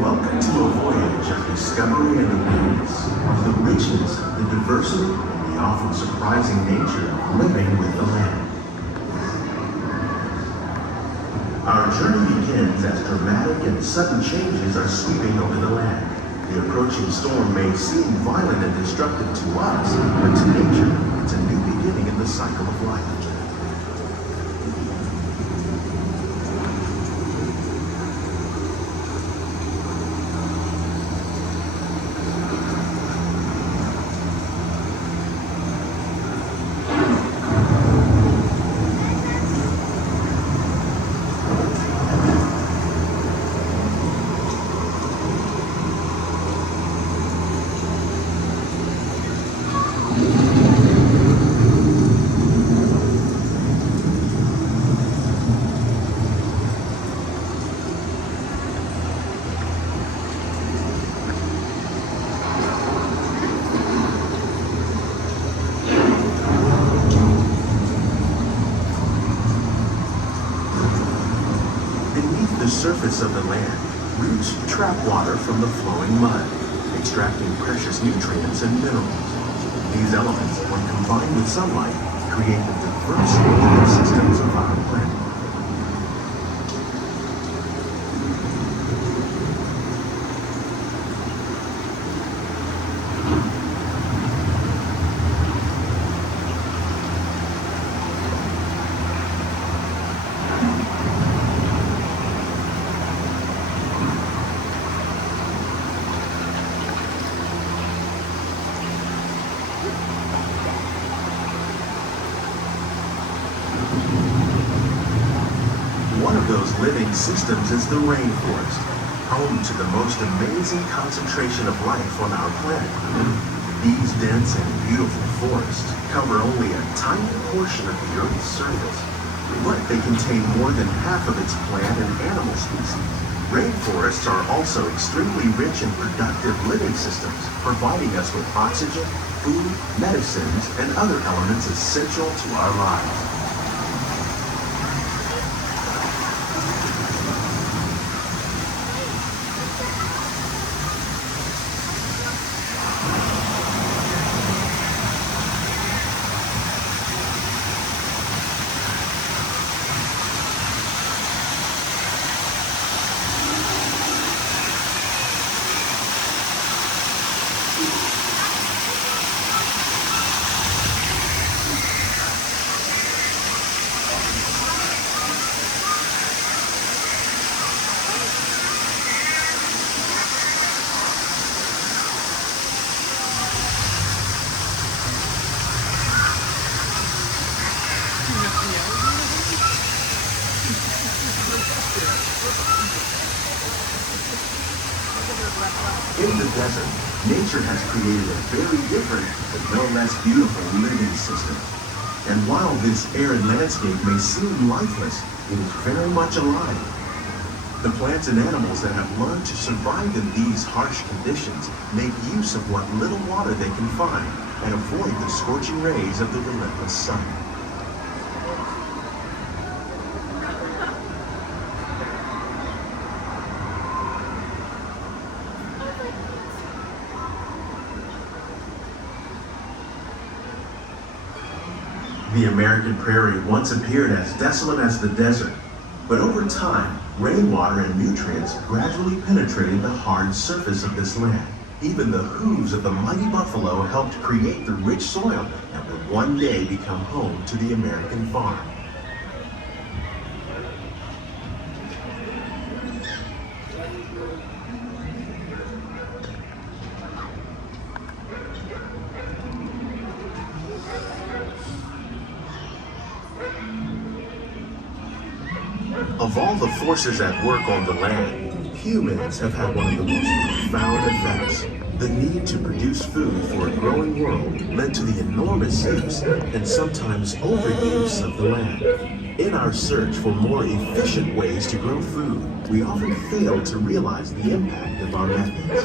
Welcome to a voyage of discovery and is of the richness, the diversity, and the often surprising nature of living with the land. Our journey begins as dramatic and sudden changes are sweeping over the land. The approaching storm may seem violent and destructive to us, but to nature, it's a new beginning in the cycle of life. The surface of the land, roots trap water from the flowing mud, extracting precious nutrients and minerals. These elements, when combined with sunlight, create the diverse living systems of our planet. One of those living systems is the rainforest, home to the most amazing concentration of life on our planet. These dense and beautiful forests cover only a tiny portion of the Earth's surface, but they contain more than half of its plant and animal species. Rainforests are also extremely rich and productive living systems, providing us with oxygen, food, medicines, and other elements essential to our lives. In the desert, nature has created a very different, but no less beautiful living system. And while this arid landscape may seem lifeless, it is very much alive. The plants and animals that have learned to survive in these harsh conditions make use of what little water they can find and avoid the scorching rays of the relentless sun. The American prairie once appeared as desolate as the desert, but over time, rainwater and nutrients gradually penetrated the hard surface of this land. Even the hooves of the mighty buffalo helped create the rich soil that would one day become home to the American farm. Of all the forces at work on the land, humans have had one of the most profound effects. The need to produce food for a growing world led to the enormous use and sometimes overuse of the land. In our search for more efficient ways to grow food, we often fail to realize the impact of our methods.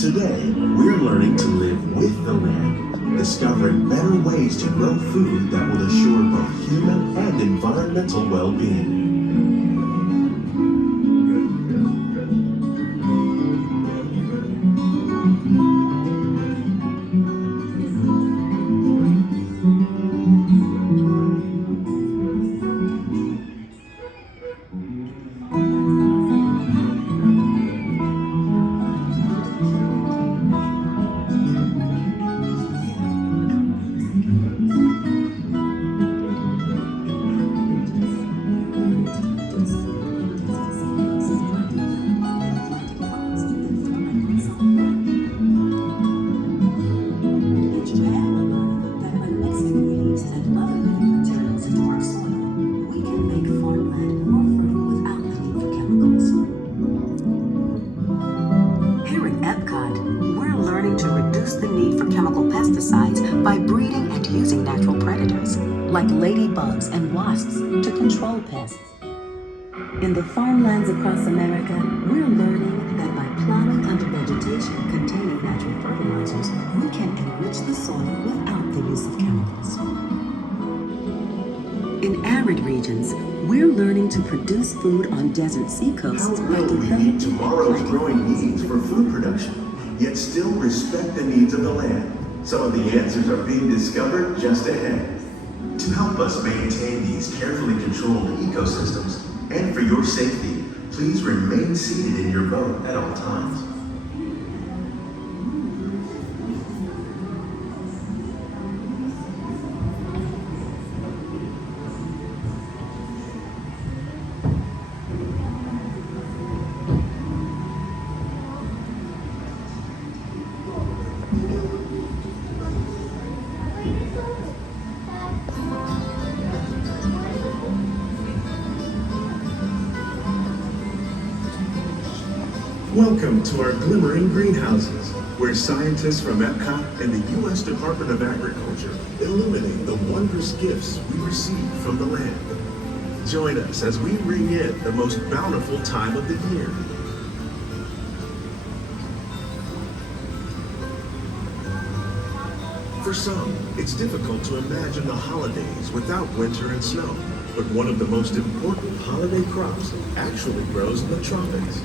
Today, we're learning to live with the land, discovering better ways to grow food that will assure both human and environmental well-being. Like ladybugs and wasps to control pests. In the farmlands across America, we're learning that by plowing under vegetation containing natural fertilizers, we can enrich the soil without the use of chemicals. In arid regions, we're learning to produce food on desert seacoasts by We meet tomorrow's growing needs for food production, yet still respect the needs of the land. Some of the answers are being discovered just ahead. To help us maintain these carefully controlled ecosystems, and for your safety, please remain seated in your boat at all times. Welcome to our Glimmering greenhouses, where scientists from Epcot and the U.S. Department of Agriculture illuminate the wondrous gifts we receive from the land. Join us as we ring in the most bountiful time of the year. For some, it's difficult to imagine the holidays without winter and snow, but one of the most important holiday crops actually grows in the tropics.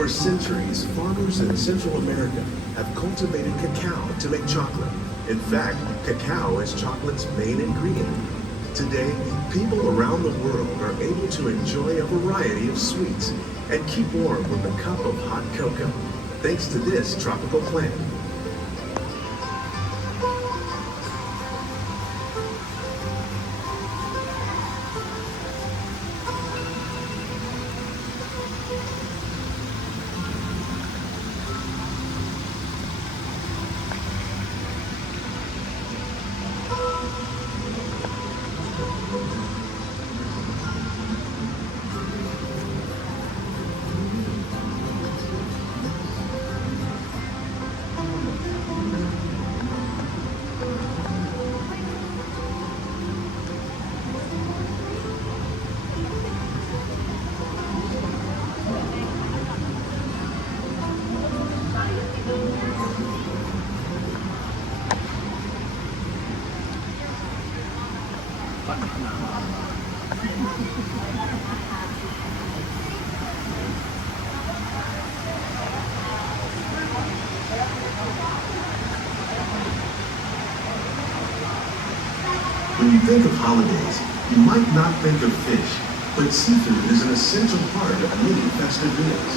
For centuries, farmers in Central America have cultivated cacao to make chocolate. In fact, cacao is chocolate's main ingredient. Today, people around the world are able to enjoy a variety of sweets and keep warm with a cup of hot cocoa, thanks to this tropical plant. When you think of holidays, you might not think of fish, but seafood is an essential part of many festive meals.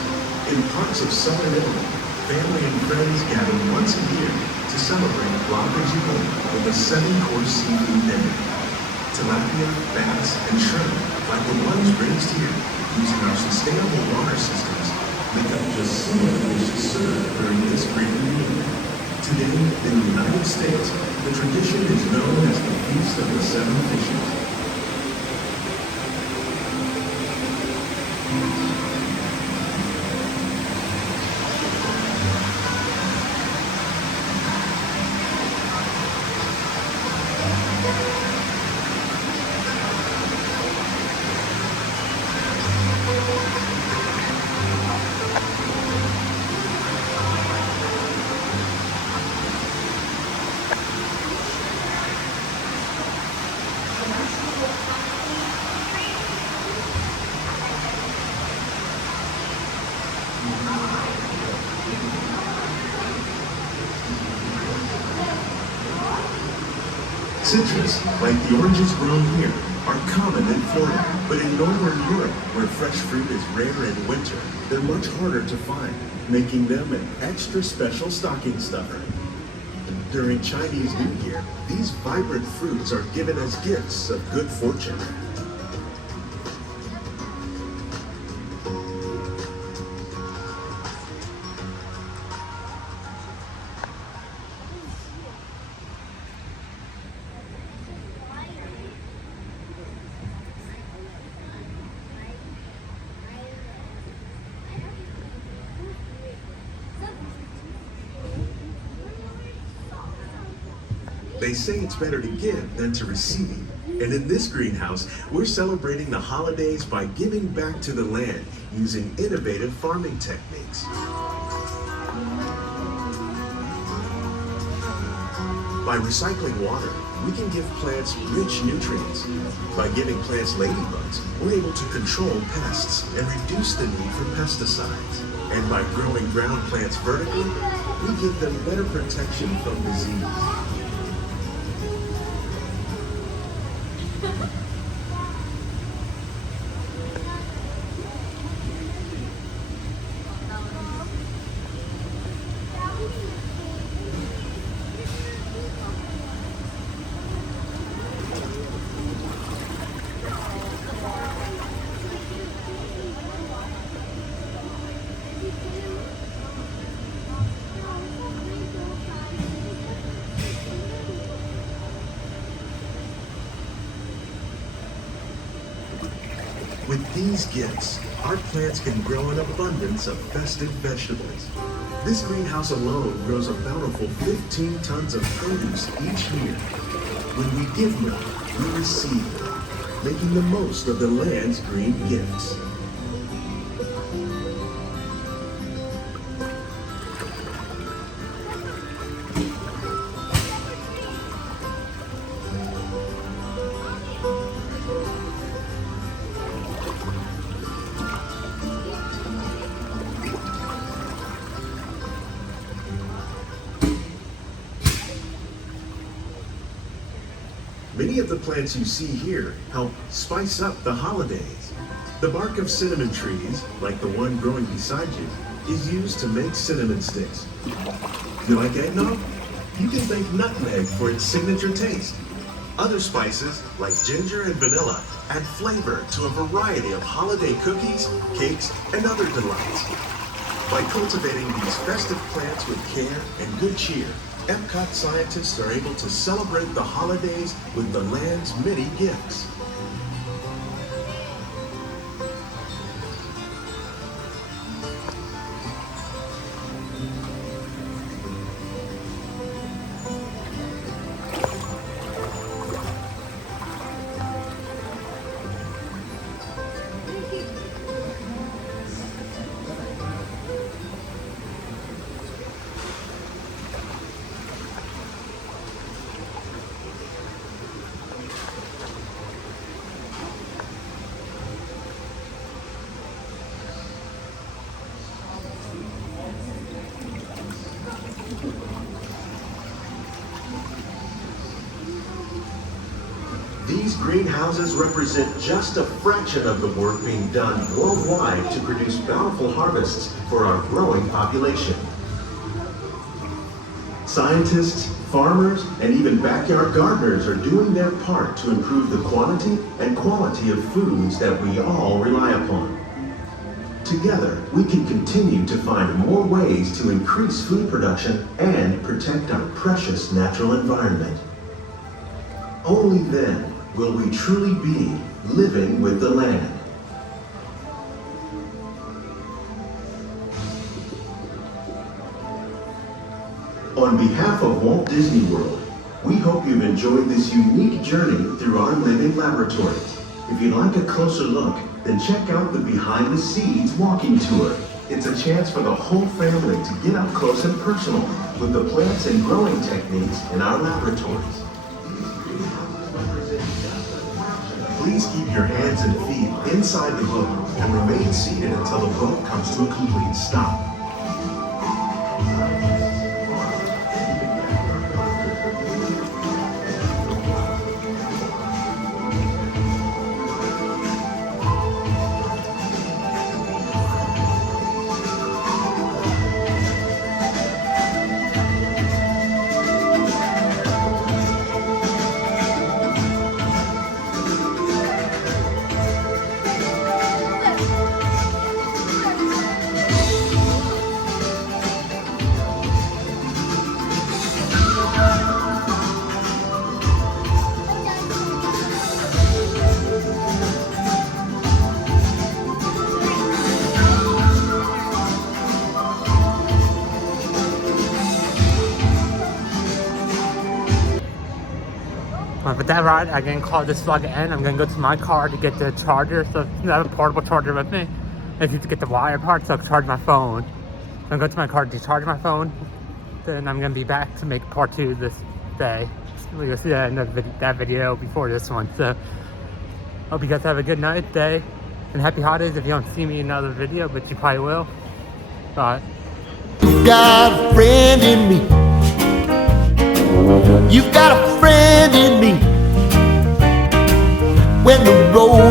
In parts of southern Italy, family and friends gather once a year to celebrate Gingerbread with a 7-course seafood dinner. Tilapia, bass, and shrimp, like the ones raised here, using our sustainable water systems, make up just some of the dishes served during this great meal. Today, in the United States, the tradition is known as the Feast of the Seven Fishes. Citrus, like the oranges grown here, are common in Florida, but in northern Europe, where fresh fruit is rare in winter, they're much harder to find, making them an extra special stocking stuffer. During Chinese New Year, these vibrant fruits are given as gifts of good fortune. They say it's better to give than to receive. And in this greenhouse, we're celebrating the holidays by giving back to the land using innovative farming techniques. By recycling water, we can give plants rich nutrients. By giving plants ladybugs, we're able to control pests and reduce the need for pesticides. And by growing ground plants vertically, we give them better protection from disease. With these gifts, our plants can grow an abundance of festive vegetables. This greenhouse alone grows a bountiful 15 tons of produce each year. When we give more, we receive more, making the most of the land's green gifts. Many of the plants you see here help spice up the holidays. The bark of cinnamon trees, like the one growing beside you, is used to make cinnamon sticks. You like eggnog? You can thank nutmeg for its signature taste. Other spices, like ginger and vanilla, add flavor to a variety of holiday cookies, cakes, and other delights. By cultivating these festive plants with care and good cheer, Epcot scientists are able to celebrate the holidays with the land's many gifts. These greenhouses represent just a fraction of the work being done worldwide to produce bountiful harvests for our growing population. Scientists, farmers, and even backyard gardeners are doing their part to improve the quantity and quality of foods that we all rely upon. Together, we can continue to find more ways to increase food production and protect our precious natural environment. Only then will we truly be living with the land. On behalf of Walt Disney World, we hope you've enjoyed this unique journey through our living laboratories. If you'd like a closer look, then check out the Behind the Scenes walking tour. It's a chance for the whole family to get up close and personal with the plants and growing techniques in our laboratories. Please keep your hands and feet inside the boat and remain seated until the boat comes to a complete stop. But that ride, I'm gonna call this vlog an end. I'm gonna go to my car to get the charger. So I have a portable charger with me. I need to get the wire part so I can charge my phone. I'm gonna go to my car to charge my phone. Then I'm gonna be back to make part 2 this day. So you'll see that in that video before this one. So hope you guys have a good night, day, and happy holidays if you don't see me in another video, but you probably will. Bye. You got a friend in me. You've got a friend in me. When the road